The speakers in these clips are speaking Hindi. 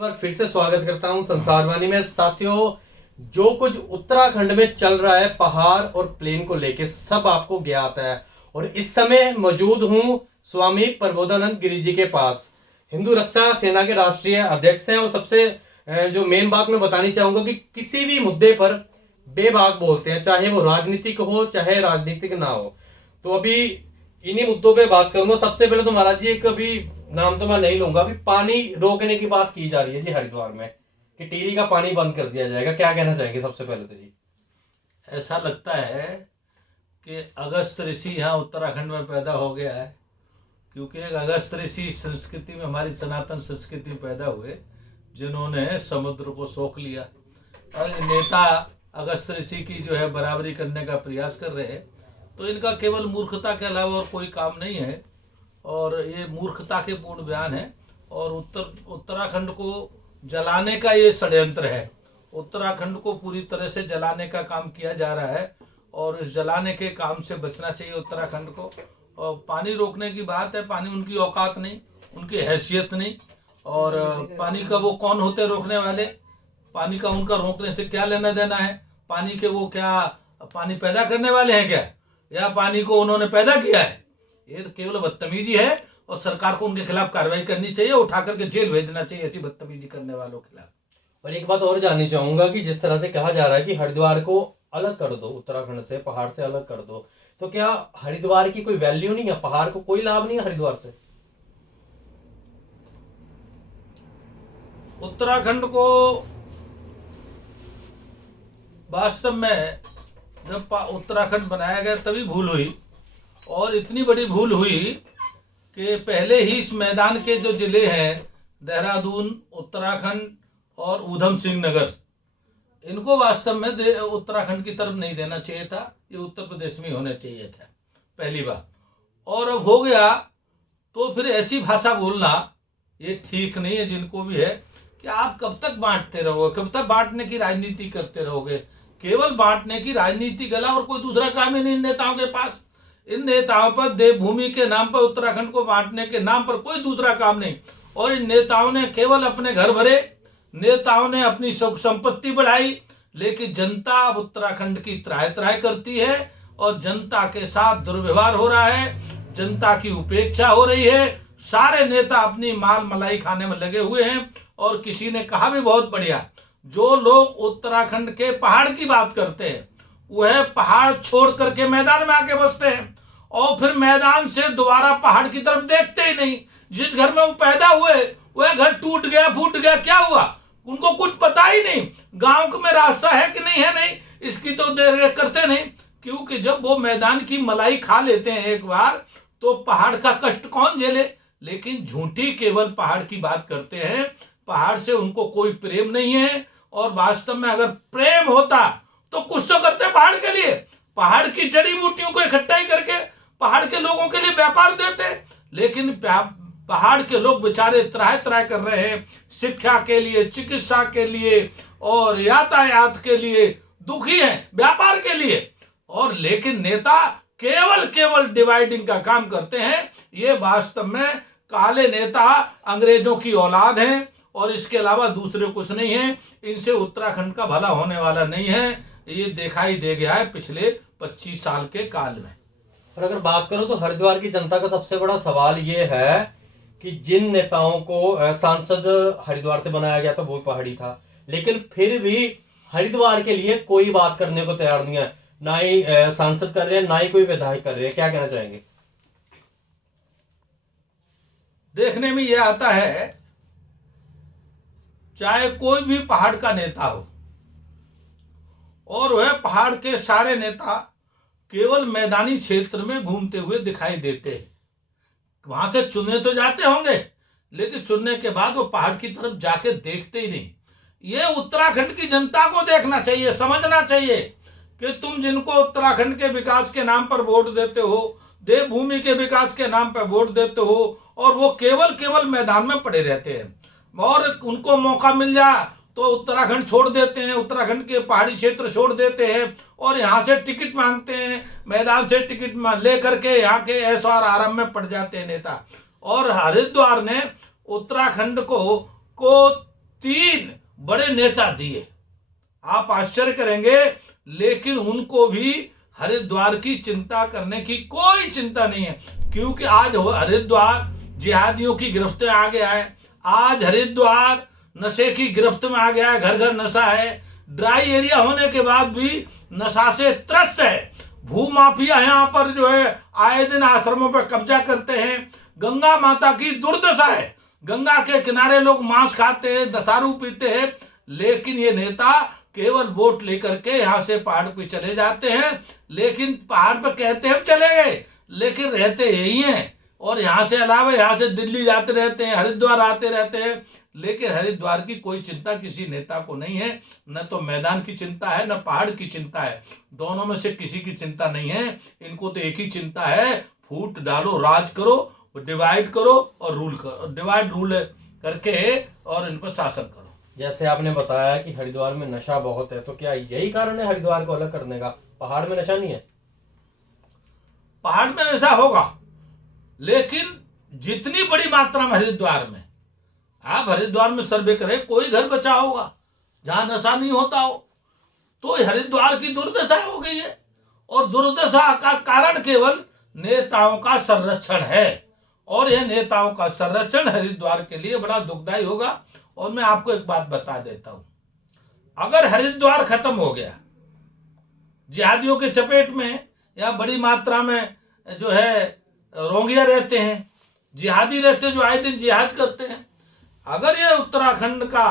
एक बार फिर से स्वागत करता हूं संसारवाणी में। साथियों, जो कुछ उत्तराखंड में चल रहा है पहाड़ और प्लेन को लेके सब आपको ज्ञात है। और इस समय मौजूद हूं स्वामी प्रबोधानंद गिरी जी के पास। हिंदू रक्षा सेना के राष्ट्रीय अध्यक्ष हैं। और सबसे जो मेन बात मैं बतानी चाहूंगा कि किसी भी मुद्दे पर बेबाक बोलते हैं, चाहे वो राजनीतिक हो चाहे राजनीतिक ना हो। तो अभी इन्हीं मुद्दों पे बात करूंगा। सबसे पहले तो महाराज जी, एक अभी नाम तो मैं नहीं लूंगा, अभी पानी रोकने की बात की जा रही है जी हरिद्वार में कि टिहरी का पानी बंद कर दिया जाएगा। क्या कहना चाहेंगे सबसे पहले तो जी? ऐसा लगता है कि अगस्त ऋषि यहाँ उत्तराखंड में पैदा हो गया है, क्योंकि एक अगस्त ऋषि संस्कृति में, हमारी सनातन संस्कृति में पैदा हुए, जिन्होंने समुद्र को सोख लिया। और नेता अगस्त ऋषि की जो है बराबरी करने का प्रयास कर रहे हैं, तो इनका केवल मूर्खता के अलावा और कोई काम नहीं है। और ये मूर्खता के पूर्ण बयान है। और उत्तराखंड को जलाने का ये षड्यंत्र है। उत्तराखंड को पूरी तरह से जलाने का काम किया जा रहा है और इस जलाने के काम से बचना चाहिए उत्तराखंड को। और पानी रोकने की बात है, पानी उनकी औकात नहीं, उनकी हैसियत नहीं। और पानी का वो कौन होते रोकने वाले? पानी का उनका रोकने से क्या लेना देना है? पानी के वो क्या पानी पैदा करने वाले हैं क्या, या पानी को उन्होंने पैदा किया है? ये तो केवल बदतमीजी है और सरकार को उनके खिलाफ कार्रवाई करनी चाहिए, उठा करके जेल भेजना चाहिए ऐसी बदतमीजी करने वालों के खिलाफ। और एक बात और जाननी चाहूंगा कि जिस तरह से कहा जा रहा है कि हरिद्वार को अलग कर दो, उत्तराखंड से, पहाड़ से अलग कर दो, तो क्या हरिद्वार की कोई वैल्यू नहीं है? पहाड़ को कोई लाभ नहीं है हरिद्वार से? उत्तराखंड को वास्तव में जब उत्तराखंड बनाया गया तभी भूल हुई। और इतनी बड़ी भूल हुई कि पहले ही इस मैदान के जो जिले हैं, देहरादून, उत्तराखंड और ऊधम सिंह नगर, इनको वास्तव में उत्तराखंड की तरफ नहीं देना चाहिए था। ये उत्तर प्रदेश में होना चाहिए था पहली बार। और अब हो गया तो फिर ऐसी भाषा बोलना ये ठीक नहीं है। जिनको भी है कि आप कब तक बांटते रहोगे, कब तक बांटने की राजनीति करते रहोगे? केवल बांटने की राजनीति के अलावा और कोई दूसरा काम ही नहीं इन नेताओं के पास। इन नेताओं पर देवभूमि के नाम पर, उत्तराखंड को बांटने के नाम पर कोई दूसरा काम नहीं। और इन नेताओं ने केवल अपने घर भरे, नेताओं ने अपनी सुख संपत्ति बढ़ाई, लेकिन जनता अब उत्तराखंड की त्राह त्राह करती है और जनता के साथ दुर्व्यवहार हो रहा है, जनता की उपेक्षा हो रही है। सारे नेता अपनी माल मलाई खाने में लगे हुए हैं। और किसी ने कहा भी बहुत बढ़िया, जो लोग उत्तराखंड के पहाड़ की बात करते हैं वह पहाड़ छोड़ करके मैदान में आके बसते हैं और फिर मैदान से दोबारा पहाड़ की तरफ देखते ही नहीं। जिस घर में वो पैदा हुए वह घर टूट गया, फूट गया, क्या हुआ उनको कुछ पता ही नहीं। गांव में रास्ता है कि नहीं है, नहीं, इसकी तो देर करते नहीं। क्योंकि जब वो मैदान की मलाई खा लेते हैं एक बार, तो पहाड़ का कष्ट कौन झेले? लेकिन झूठी केवल पहाड़ की बात करते हैं, पहाड़ से उनको कोई प्रेम नहीं है। और वास्तव में अगर प्रेम होता तो कुछ तो करते पहाड़ के लिए। पहाड़ की जड़ी बूटियों को इकट्ठा ही करके पहाड़ के लोगों के लिए व्यापार देते। लेकिन पहाड़ के लोग बेचारे त्राह त्राह कर रहे हैं, शिक्षा के लिए, चिकित्सा के लिए और यातायात के लिए दुखी हैं, व्यापार के लिए। और लेकिन नेता केवल डिवाइडिंग का काम करते हैं। ये वास्तव में काले नेता अंग्रेजों की औलाद हैं और इसके अलावा दूसरे कुछ नहीं है। इनसे उत्तराखंड का भला होने वाला नहीं है। ये देखा ही दे गया है पिछले 25 साल के काल में। और अगर बात करूं तो हरिद्वार की जनता का सबसे बड़ा सवाल ये है कि जिन नेताओं को सांसद हरिद्वार से बनाया गया था वो पहाड़ी था, लेकिन फिर भी हरिद्वार के लिए कोई बात करने को तैयार नहीं है। ना ही सांसद कर रहे हैं, ना ही कोई विधायक कर रहे हैं। क्या कहना चाहेंगे? देखने में यह आता है, चाहे कोई भी पहाड़ का नेता हो और वह पहाड़ के सारे नेता केवल मैदानी क्षेत्र में घूमते हुए दिखाई देते हैं। वहां से चुनने तो जाते होंगे, लेकिन चुनने के बाद वो पहाड़ की तरफ जाके देखते ही नहीं। ये उत्तराखंड की जनता को देखना चाहिए, समझना चाहिए कि तुम जिनको उत्तराखंड के विकास के नाम पर वोट देते हो, देवभूमि के विकास के नाम पर वोट देते हो, और वो केवल मैदान में पड़े रहते हैं। और उनको मौका मिल जाए तो उत्तराखंड छोड़ देते हैं, उत्तराखंड के पहाड़ी क्षेत्र छोड़ देते हैं और यहाँ से टिकट मांगते हैं, मैदान से टिकट ले करके यहाँ के ऐश और आराम में पड़ जाते हैं नेता। और हरिद्वार ने उत्तराखंड को 3 बड़े नेता दिए। आप आश्चर्य करेंगे, लेकिन उनको भी हरिद्वार की चिंता करने की कोई चिंता नहीं है, क्योंकि आज हरिद्वार जिहादियों की गिरफ्त में आ गया है। आज हरिद्वार नशे की गिरफ्त में आ गया है, घर घर नशा है। ड्राई एरिया होने के बाद भी नशा से त्रस्त है। भूमाफिया यहाँ पर जो है आए दिन आश्रमों पर कब्जा करते हैं। गंगा माता की दुर्दशा है। गंगा के किनारे लोग मांस खाते हैं, दसारू पीते हैं, लेकिन ये नेता केवल वोट लेकर के यहाँ से पहाड़ पे चले जाते हैं। लेकिन पहाड़ पे कहते हैं चले गए, लेकिन रहते यही हैं। और यहाँ से अलावा यहाँ से दिल्ली जाते रहते हैं, हरिद्वार आते रहते हैं, लेकिन हरिद्वार की कोई चिंता किसी नेता को नहीं है। न तो मैदान की चिंता है, न पहाड़ की चिंता है। दोनों में से किसी की चिंता नहीं है। इनको तो एक ही चिंता है, फूट डालो, राज करो, डिवाइड करो और रूल करो, डिवाइड रूल करके और इन पर शासन करो। जैसे आपने बताया कि हरिद्वार में नशा बहुत है, तो क्या यही कारण है हरिद्वार को अलग करने का? पहाड़ में नशा नहीं है? पहाड़ में नशा होगा, लेकिन जितनी बड़ी मात्रा में हरिद्वार में, आप हरिद्वार में सर्वे करें, कोई घर बचा होगा जहां नशा नहीं होता हो। तो हरिद्वार की दुर्दशा हो गई है, और दुर्दशा का कारण केवल नेताओं का संरक्षण है। और यह नेताओं का संरक्षण हरिद्वार के लिए बड़ा दुखदायी होगा। और मैं आपको एक बात बता देता हूं, अगर हरिद्वार खत्म हो गया, जिहादियों के चपेट में या बड़ी मात्रा में जो है रोंगिया रहते हैं, जिहादी रहते हैं जो आए दिन जिहाद करते हैं, अगर ये उत्तराखंड का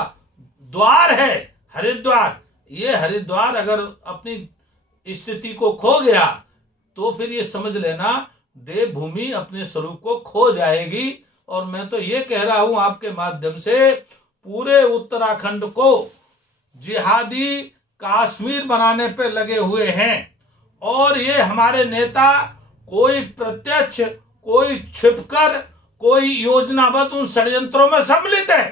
द्वार है हरिद्वार, ये हरिद्वार अगर अपनी स्थिति को खो गया, तो फिर ये समझ लेना देवभूमि अपने स्वरूप को खो जाएगी। और मैं तो ये कह रहा हूं आपके माध्यम से, पूरे उत्तराखंड को जिहादी कश्मीर बनाने पे लगे हुए हैं। और ये हमारे नेता कोई प्रत्यक्ष, कोई छिपकर, कोई योजनाबद्ध उन षड्यंत्रों में सम्मिलित है,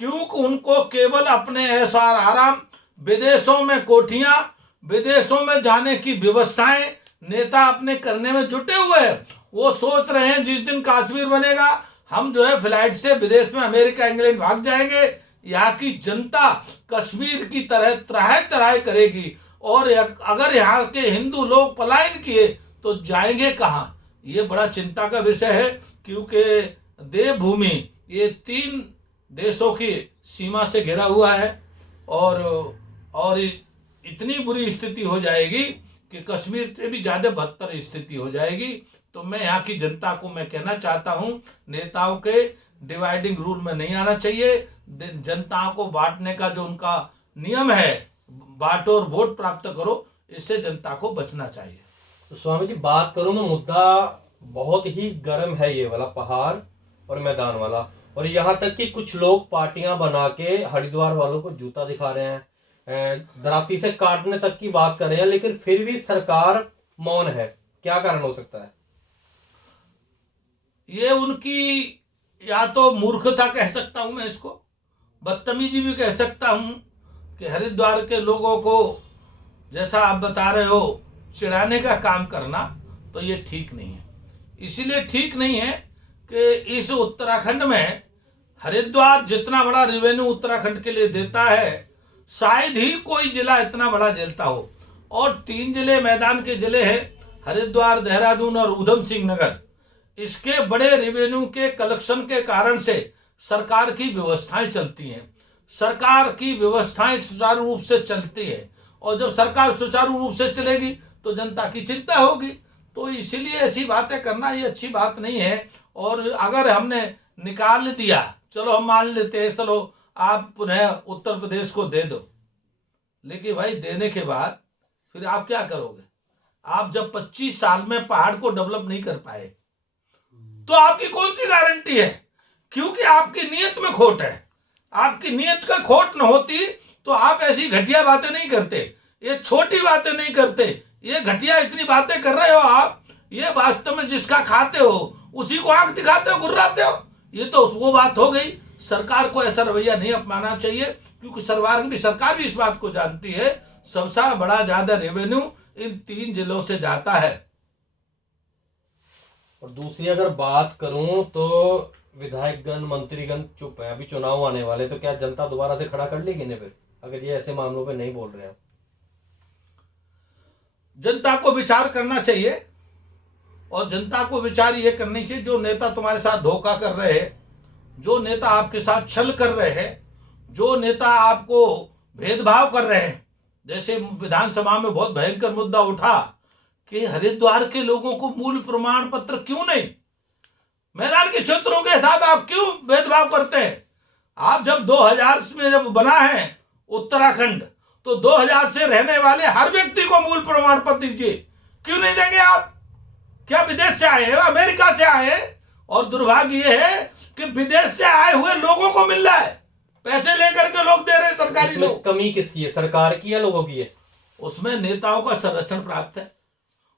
क्योंकि उनको केवल अपने ऐसा आराम, विदेशों में कोठियां, विदेशों में जाने की व्यवस्थाएं नेता अपने करने में जुटे हुए हैं। वो सोच रहे हैं जिस दिन कश्मीर बनेगा, हम जो है फ्लाइट से विदेश में अमेरिका, इंग्लैंड भाग जाएंगे। यहाँ की जनता कश्मीर की तरह त्राह त्राह करेगी। और अगर यहाँ के हिंदू लोग पलायन किए तो जाएंगे कहाँ? ये बड़ा चिंता का विषय है, क्योंकि देवभूमि ये 3 देशों की सीमा से घिरा हुआ है। और इतनी बुरी स्थिति हो जाएगी कि कश्मीर से भी ज़्यादा बदतर स्थिति हो जाएगी। तो मैं यहाँ की जनता को मैं कहना चाहता हूँ, नेताओं के डिवाइडिंग रूल में नहीं आना चाहिए। जनता को बांटने का जो उनका नियम है, बांटो और वोट प्राप्त करो, इससे जनता को बचना चाहिए। तो स्वामी जी, बात करूं मैं, मुद्दा बहुत ही गर्म है ये वाला, पहाड़ और मैदान वाला। और यहाँ तक कि कुछ लोग पार्टियां बना के हरिद्वार वालों को जूता दिखा रहे हैं, दराती से काटने तक की बात कर रहे हैं, लेकिन फिर भी सरकार मौन है। क्या कारण हो सकता है? ये उनकी या तो मूर्खता कह सकता हूं मैं, इसको बदतमीजी भी कह सकता हूं, कि हरिद्वार के लोगों को जैसा आप बता रहे हो चिढ़ाने का काम करना, तो ये ठीक नहीं है। इसीलिए ठीक नहीं है कि इस उत्तराखंड में हरिद्वार जितना बड़ा रेवेन्यू उत्तराखंड के लिए देता है, शायद ही कोई जिला इतना बड़ा झेलता हो। और 3 जिले मैदान के जिले हैं, हरिद्वार, देहरादून और ऊधम सिंह नगर। इसके बड़े रेवेन्यू के कलेक्शन के कारण से सरकार की व्यवस्थाएं चलती हैं। सरकार की व्यवस्थाएं सुचारू रूप से चलती है, और जब सरकार सुचारू रूप से चलेगी तो जनता की चिंता होगी। तो इसीलिए ऐसी बातें करना ये अच्छी बात नहीं है। और अगर हमने निकाल दिया, चलो हम मान लेते हैं, चलो आप पुनः उत्तर प्रदेश को दे दो, लेकिन भाई देने के बाद फिर आप क्या करोगे? आप जब 25 साल में पहाड़ को डेवलप नहीं कर पाए, तो आपकी कौन सी गारंटी है? क्योंकि आपकी नीयत में खोट है। आपकी नीयत का खोट न होती तो आप ऐसी घटिया बातें नहीं करते, ये छोटी बातें नहीं करते, ये घटिया इतनी बातें कर रहे हो आप। ये वास्तव में जिसका खाते हो उसी को आंख दिखाते हो, गुर्राते हो। ये तो वो बात हो गई। सरकार को ऐसा रवैया नहीं अपनाना चाहिए, क्योंकि सरकार भी इस बात को जानती है, सबसे बड़ा ज्यादा रेवेन्यू इन 3 जिलों से जाता है। और दूसरी अगर बात करूं तो विधायकगण मंत्रीगण चुप है, अभी चुनाव आने वाले, तो क्या जनता दोबारा से खड़ा कर लेगी इन्हें फिर, अगर ये ऐसे मामलों पे नहीं बोल रहे हैं? जनता को विचार करना चाहिए, और जनता को विचार ये करनी चाहिए, जो नेता तुम्हारे साथ धोखा कर रहे हैं, जो नेता आपके साथ छल कर रहे हैं, जो नेता आपको भेदभाव कर रहे हैं। जैसे विधानसभा में बहुत भयंकर मुद्दा उठा कि हरिद्वार के लोगों को मूल प्रमाण पत्र क्यों नहीं, मैदान के क्षेत्रों के साथ आप क्यों भेदभाव करते हैं? आप जब 2000 में जब बना है उत्तराखंड, तो 2000 से रहने वाले हर व्यक्ति को मूल प्रमाण पत्र दीजिए, क्यों नहीं देंगे आप? क्या विदेश से आए हैं, अमेरिका से आए हैं? और दुर्भाग्य ये है कि विदेश से आए हुए लोगों को मिल रहा है, पैसे लेकर के लोग दे रहे हैं, सरकारी लोग। कमी किसकी है, सरकार की या लोगों की है? उसमें नेताओं का संरक्षण प्राप्त है,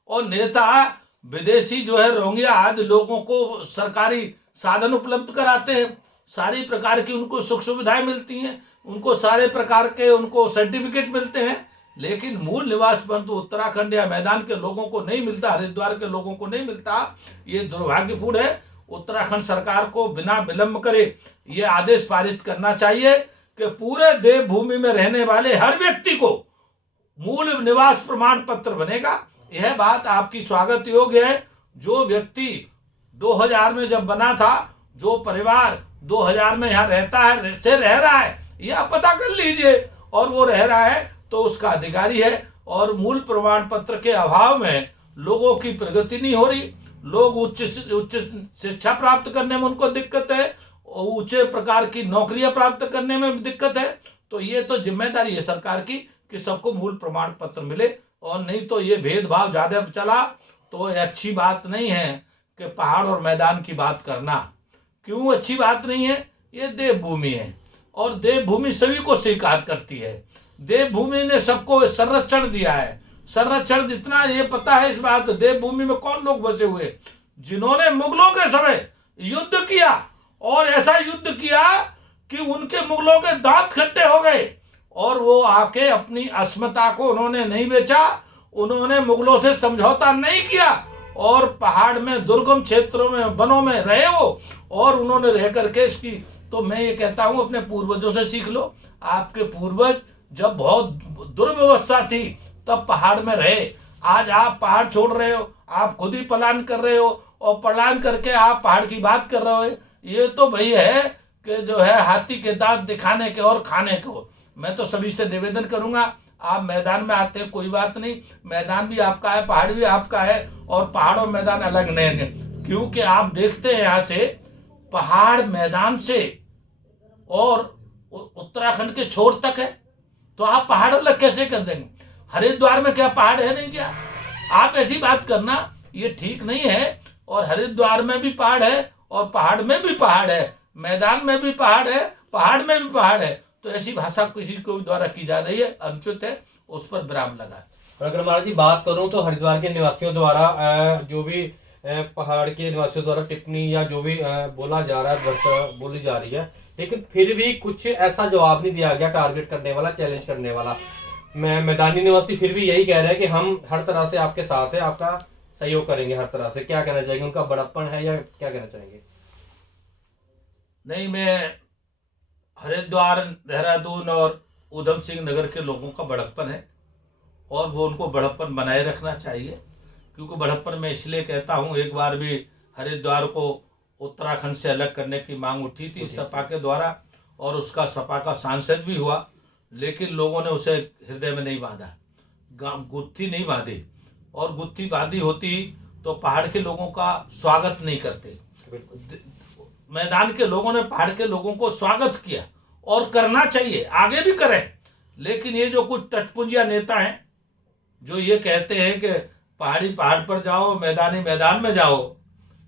और नेता विदेशी जो है रोंगिया आदि लोगों को सरकारी साधन उपलब्ध कराते हैं, सारी प्रकार की उनको सुख सुविधाएं मिलती हैं, उनको सारे प्रकार के उनको सर्टिफिकेट मिलते हैं, लेकिन मूल निवास परंतु उत्तराखंड या मैदान के लोगों को नहीं मिलता, हरिद्वार के लोगों को नहीं मिलता। ये दुर्भाग्यपूर्ण है। उत्तराखंड सरकार को बिना विलंब करे ये आदेश पारित करना चाहिए कि पूरे देवभूमि में रहने वाले हर व्यक्ति को मूल निवास प्रमाण पत्र बनेगा। यह बात आपकी स्वागत योग्य है। जो व्यक्ति 2000 में जब बना था, जो परिवार 2000 में यहाँ रहता है, से रह रहा है, यह आप पता कर लीजिए, और वो रह रहा है तो उसका अधिकारी है। और मूल प्रमाण पत्र के अभाव में लोगों की प्रगति नहीं हो रही, लोग उच्च शिक्षा प्राप्त करने में उनको दिक्कत है, ऊंचे प्रकार की नौकरियां प्राप्त करने में दिक्कत है। तो ये तो जिम्मेदारी है सरकार की कि सबको मूल प्रमाण पत्र मिले, और नहीं तो ये भेदभाव ज्यादा चला तो ये अच्छी बात नहीं है कि पहाड़ और मैदान की बात करना। क्यों अच्छी बात नहीं है? ये देवभूमि है, और देवभूमि सभी को स्वीकार करती है। देवभूमि ने सबको संरक्षण दिया है। संरक्षण इतना ये पता है इस बात, देवभूमि में कौन लोग बसे हुए, जिन्होंने मुगलों के समय युद्ध किया, और ऐसा युद्ध किया कि उनके मुगलों के दांत खट्टे हो गए, और वो आके अपनी अस्मिता को उन्होंने नहीं बेचा, उन्होंने मुगलों से समझौता नहीं किया, और पहाड़ में दुर्गम क्षेत्रों में वनों में रहे वो, और उन्होंने रह करके इसकी, तो मैं ये कहता हूं अपने पूर्वजों से सीख लो। आपके पूर्वज जब बहुत दुर्व्यवस्था थी तब पहाड़ में रहे, आज आप पहाड़ छोड़ रहे हो, आप खुद ही पलायन कर रहे हो, और पलायन करके आप पहाड़ की बात कर रहे हो। ये तो भाई है कि जो है हाथी के दांत दिखाने के और खाने को। मैं तो सभी से निवेदन करूंगा, आप मैदान में आते हैं कोई बात नहीं, मैदान भी आपका है, पहाड़ भी आपका है, और पहाड़ और मैदान अलग नहीं है। क्योंकि आप देखते हैं यहाँ से पहाड़ मैदान से और उत्तराखंड के छोर तक है, तो आप पहाड़ अलग कैसे कर देंगे? हरिद्वार में क्या पहाड़ है नहीं क्या? आप ऐसी बात करना ये ठीक नहीं है। और हरिद्वार में भी पहाड़ है, और पहाड़ में भी पहाड़ है, मैदान में भी पहाड़ है, पहाड़ में भी पहाड़ है। तो ऐसी भाषा किसी को द्वारा की जा रही है, अनुचित है, उस पर विराम लगा। और अगर महाराज जी बात करूं तो हरिद्वार के निवासियों द्वारा जो भी पहाड़ के निवासियों द्वारा टिप्पणी या जो भी बोला जा रहा है, बोली जा रही है, लेकिन फिर भी कुछ ऐसा जवाब नहीं दिया गया टारगेट करने वाला, चैलेंज करने वाला। मैदानी निवासी फिर भी यही कह रहे हैं कि हम हर तरह से आपके साथ है, आपका सहयोग करेंगे हर तरह से। क्या कहना चाहेंगे? उनका बड़प्पन है या क्या कहना चाहेंगे? नहीं, मैं हरिद्वार, देहरादून और ऊधम सिंह नगर के लोगों का बड़प्पन है, और वो उनको बड़प्पन बनाए रखना चाहिए। क्योंकि बड़प्पन मैं इसलिए कहता हूँ, एक बार भी हरिद्वार को उत्तराखंड से अलग करने की मांग उठी थी सपा के द्वारा, और उसका सपा का सांसद भी हुआ, लेकिन लोगों ने उसे हृदय में नहीं बांधा, गुत्थी नहीं बांधी। और गुत्थी बांधी होती तो पहाड़ के लोगों का स्वागत नहीं करते। मैदान के लोगों ने पहाड़ के लोगों को स्वागत किया, और करना चाहिए, आगे भी करें। लेकिन ये जो कुछ टटपुंजिया नेता हैं जो ये कहते हैं कि पहाड़ी पहाड़ पर जाओ, मैदानी मैदान में जाओ,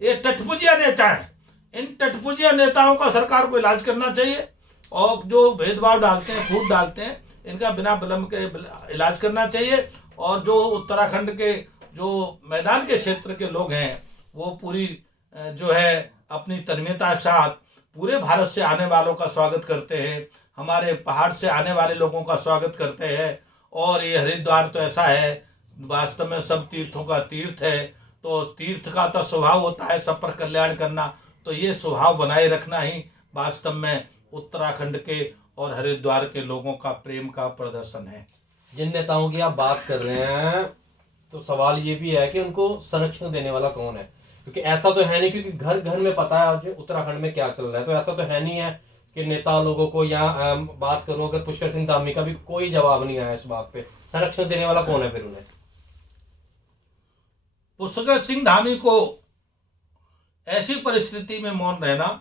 ये टटपुंजिया नेता हैं। इन टटपुंजिया नेताओं का सरकार को इलाज करना चाहिए, और जो भेदभाव डालते हैं, फूट डालते हैं, इनका बिना विलंब के इलाज करना चाहिए। और जो उत्तराखंड के जो मैदान के क्षेत्र के लोग हैं, वो पूरी जो है अपनी तन्मयता के साथ पूरे भारत से आने वालों का स्वागत करते हैं, हमारे पहाड़ से आने वाले लोगों का स्वागत करते हैं। और ये हरिद्वार तो ऐसा है, वास्तव में सब तीर्थों का तीर्थ है, तो तीर्थ का तो स्वभाव होता है सब पर कल्याण करना। तो ये स्वभाव बनाए रखना ही वास्तव में उत्तराखंड के और हरिद्वार के लोगों का प्रेम का प्रदर्शन है। जिन नेताओं की आप बात कर रहे हैं तो सवाल ये भी है कि उनको संरक्षण देने वाला कौन है, क्योंकि ऐसा तो है नहीं, क्योंकि घर घर में पता है आज उत्तराखंड में क्या चल रहा है, तो ऐसा तो है नहीं है कि नेता लोगों को, या बात करूं अगर पुष्कर सिंह धामी का भी कोई जवाब नहीं आया इस बात पे, संरक्षण देने वाला कौन है फिर उन्हें? पुष्कर सिंह धामी को ऐसी परिस्थिति में मौन रहना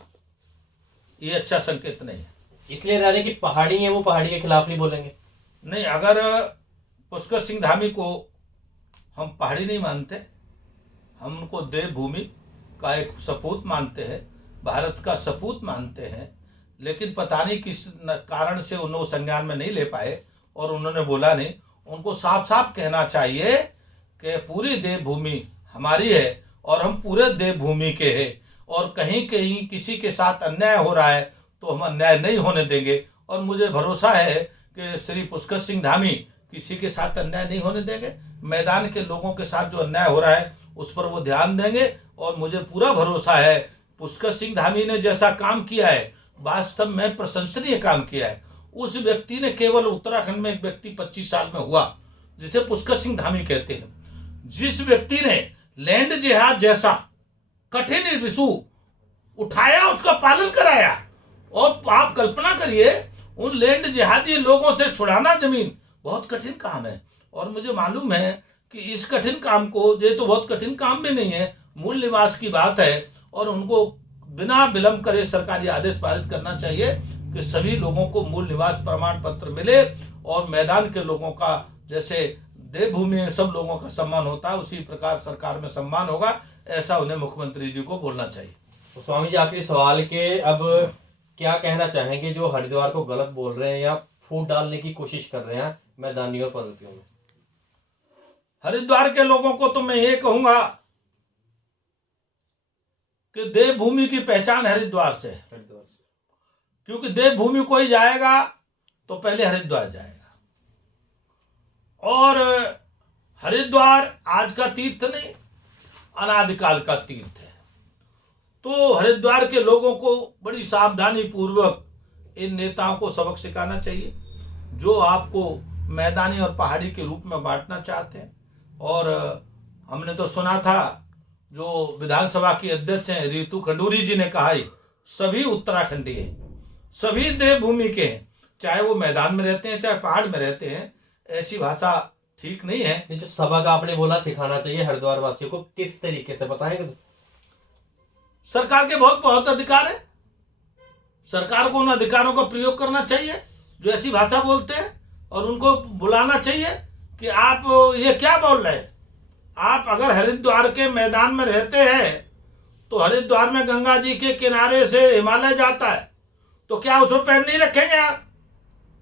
ये अच्छा संकेत नहीं है। इसलिए रह रहे कि पहाड़ी है, वो पहाड़ी के खिलाफ नहीं बोलेंगे। नहीं, अगर पुष्कर सिंह धामी को हम पहाड़ी नहीं मानते, हम उनको देवभूमि का एक सपूत मानते हैं, भारत का सपूत मानते हैं, लेकिन पता नहीं किस कारण से उन्होंने संज्ञान में नहीं ले पाए और उन्होंने बोला नहीं। उनको साफ साफ कहना चाहिए कि पूरी देवभूमि हमारी है और हम पूरे देवभूमि के हैं, और कहीं कहीं किसी के साथ अन्याय हो रहा है तो हम अन्याय नहीं होने देंगे। और मुझे भरोसा है कि श्री पुष्कर सिंह धामी किसी के साथ अन्याय नहीं होने देंगे। मैदान के लोगों के साथ जो अन्याय हो रहा है उस पर वो ध्यान देंगे, और मुझे पूरा भरोसा है पुष्कर सिंह धामी ने जैसा काम किया है वास्तव में प्रशंसनीय काम किया है। उस व्यक्ति ने, केवल उत्तराखंड में एक व्यक्ति 25 साल में हुआ जिसे पुष्कर सिंह धामी कहते हैं, जिस व्यक्ति ने लैंड जिहाद जैसा कठिन विषु उठाया, उसका पालन कराया। और आप कल्पना करिए, उन लैंड जिहादी लोगों से छुड़ाना जमीन बहुत कठिन काम है। और मुझे मालूम है कि इस कठिन काम को, ये तो बहुत कठिन काम भी नहीं है, मूल निवास की बात है, और उनको बिना विलंब करे सरकारी आदेश पारित करना चाहिए कि सभी लोगों को मूल निवास प्रमाण पत्र मिले, और मैदान के लोगों का जैसे देवभूमि में सब लोगों का सम्मान होता है उसी प्रकार सरकार में सम्मान होगा, ऐसा उन्हें मुख्यमंत्री जी को बोलना चाहिए। तो स्वामी जी, आखिरी सवाल के अब क्या कहना चाहेंगे जो हरिद्वार को गलत बोल रहे हैं या फूट डालने की कोशिश कर रहे हैं मैदानी और पर्वतियों में? हरिद्वार के लोगों को तो मैं ये कहूंगा कि देवभूमि की पहचान हरिद्वार से है, क्योंकि देवभूमि कोई जाएगा तो पहले हरिद्वार जाएगा, और हरिद्वार आज का तीर्थ नहीं, अनादिकाल का तीर्थ है। तो हरिद्वार के लोगों को बड़ी सावधानी पूर्वक इन नेताओं को सबक सिखाना चाहिए जो आपको मैदानी और पहाड़ी के रूप में बांटना चाहते हैं। और हमने तो सुना था, जो विधानसभा की अध्यक्ष हैं रितु खंडूरी जी ने कहा है, सभी उत्तराखंडी हैं, सभी देवभूमि के हैं, चाहे वो मैदान में रहते हैं चाहे पहाड़ में रहते हैं। ऐसी भाषा ठीक नहीं है। ये जो सबक आपने बोला सिखाना चाहिए हरिद्वार वासियों को, किस तरीके से बताएंगे? सरकार के बहुत बहुत अधिकार है, सरकार को उन अधिकारों का प्रयोग करना चाहिए जो ऐसी भाषा बोलते हैं, और उनको बुलाना चाहिए कि आप ये क्या बोल रहे हैं। आप अगर हरिद्वार के मैदान में रहते हैं तो हरिद्वार में गंगा जी के किनारे से हिमालय जाता है, तो क्या उसमें पैर नहीं रखेंगे आप?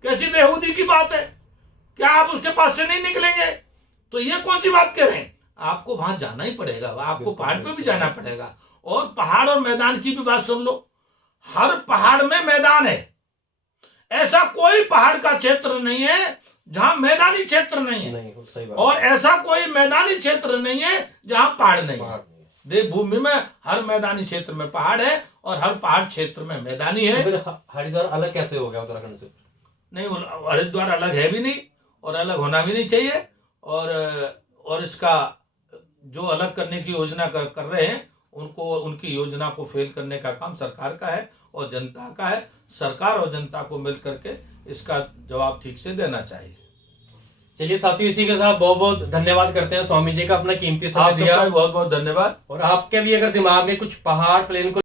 कैसी बेहूदी की बात है, क्या आप उसके पास से नहीं निकलेंगे? तो ये कौन सी बात कह रहे हैं? आपको वहां जाना ही पड़ेगा, आपको पहाड़ पे भी जाना पड़ेगा। और पहाड़ और मैदान की भी बात सुन लो, हर पहाड़ में मैदान है, ऐसा कोई पहाड़ का क्षेत्र नहीं है जहां मैदानी क्षेत्र नहीं है, नहीं, सही बात। और ऐसा कोई मैदानी क्षेत्र नहीं है जहां पहाड़ नहीं है। देवभूमि में हर मैदानी क्षेत्र में पहाड़ है और हर पहाड़ क्षेत्र में मैदानी है। तो फिर हरिद्वार अलग कैसे हो गया उत्तराखंड से? नहीं, हरिद्वार अलग है भी नहीं और अलग होना भी नहीं चाहिए। और इसका जो अलग करने की योजना कर रहे हैं, उनको, उनकी योजना को फेल करने का काम सरकार का है और जनता का है। सरकार और जनता को मिल करके इसका जवाब ठीक से देना चाहिए। चलिए साथियों, इसी के साथ बहुत बहुत धन्यवाद करते हैं स्वामी जी का, अपना कीमती समय दिया। बहुत बहुत धन्यवाद। और आपके भी अगर दिमाग में कुछ पहाड़ प्लेन को